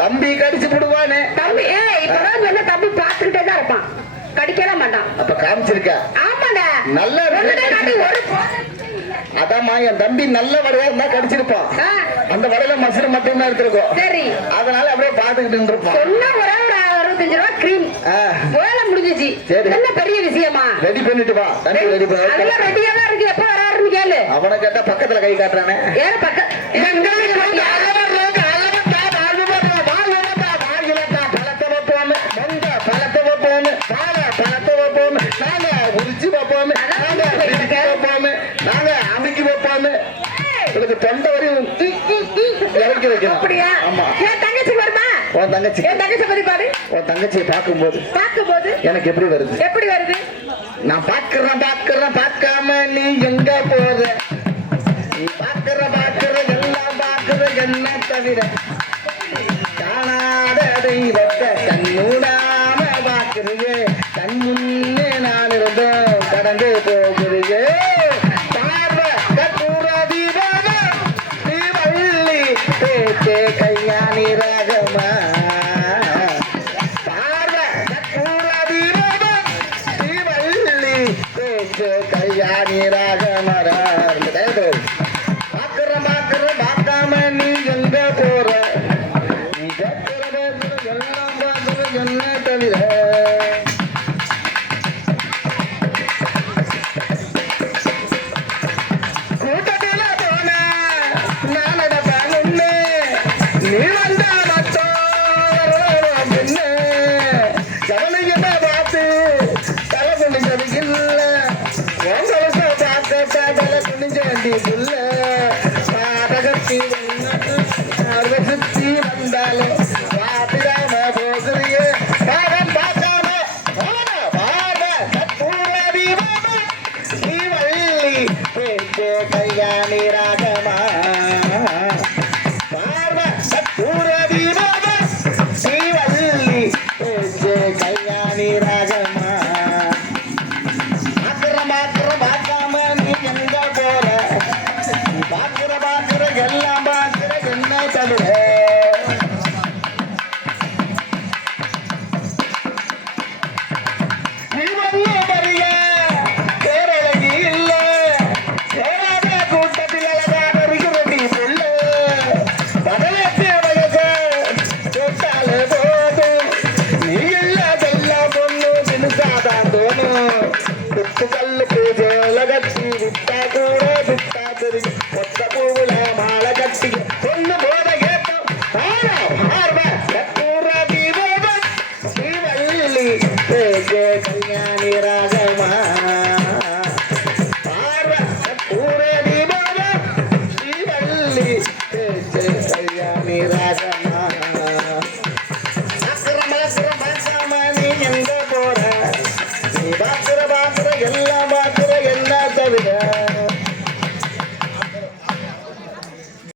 தம்பி கடிச்சு விடுவானே தம்பி ஏ இப்பதான் சொன்ன தம்பி பாத்துக்கிட்டே தான் இருப்பான். கடிக்கவே மாட்டான். அப்ப காமிச்சிருக்க? ஆமாடா நல்ல அதாம்மா என் தம்பி நல்ல வடையா இருந்தா கடிச்சிருப்பான். அந்த வடையில மசுறு மட்டும்தான் எடுத்திருக்கோம். சரி. அதனால அப்படியே பாத்துக்கிட்டு இருப்பான் சொன்ன ஒரே ஒரு அறுபத்தஞ்சு ரூபா கிரீம் சரி. என்ன பெரிய விஷயமா? ரெடி பண்ணிட்டு வா. தம்பி ரெடி பண்ணி. அதெல்லாம் ரெடியா தான் இருக்கு. எப்ப வராருன்னு கேளு. அவனை கேட்டா பக்கத்துல கை காட்டுறானே. ஏன் பக்கம் தொண்டை வரையும் இறக்கி வைக்கணும். அப்படியா? ஆமா. என் தங்கச்சி வருமா? உன் தங்கச்சி. என் தங்கச்சி பத்தி பாரு. உன் தங்கச்சியை பார்க்கும்போது பார்க்கும்போது எனக்கு எப்படி வருது? எப்படி வருது? நான் பாக்குறேன் பாக்குறேன் பார்க்காம நீ எங்க போற? நீ பாக்குற பாக்குற எல்லாம் பாக்குற என்ன தவிர? कल्याणी राग महाराज काय দেবো பாசுர பாசுர எல்லாம்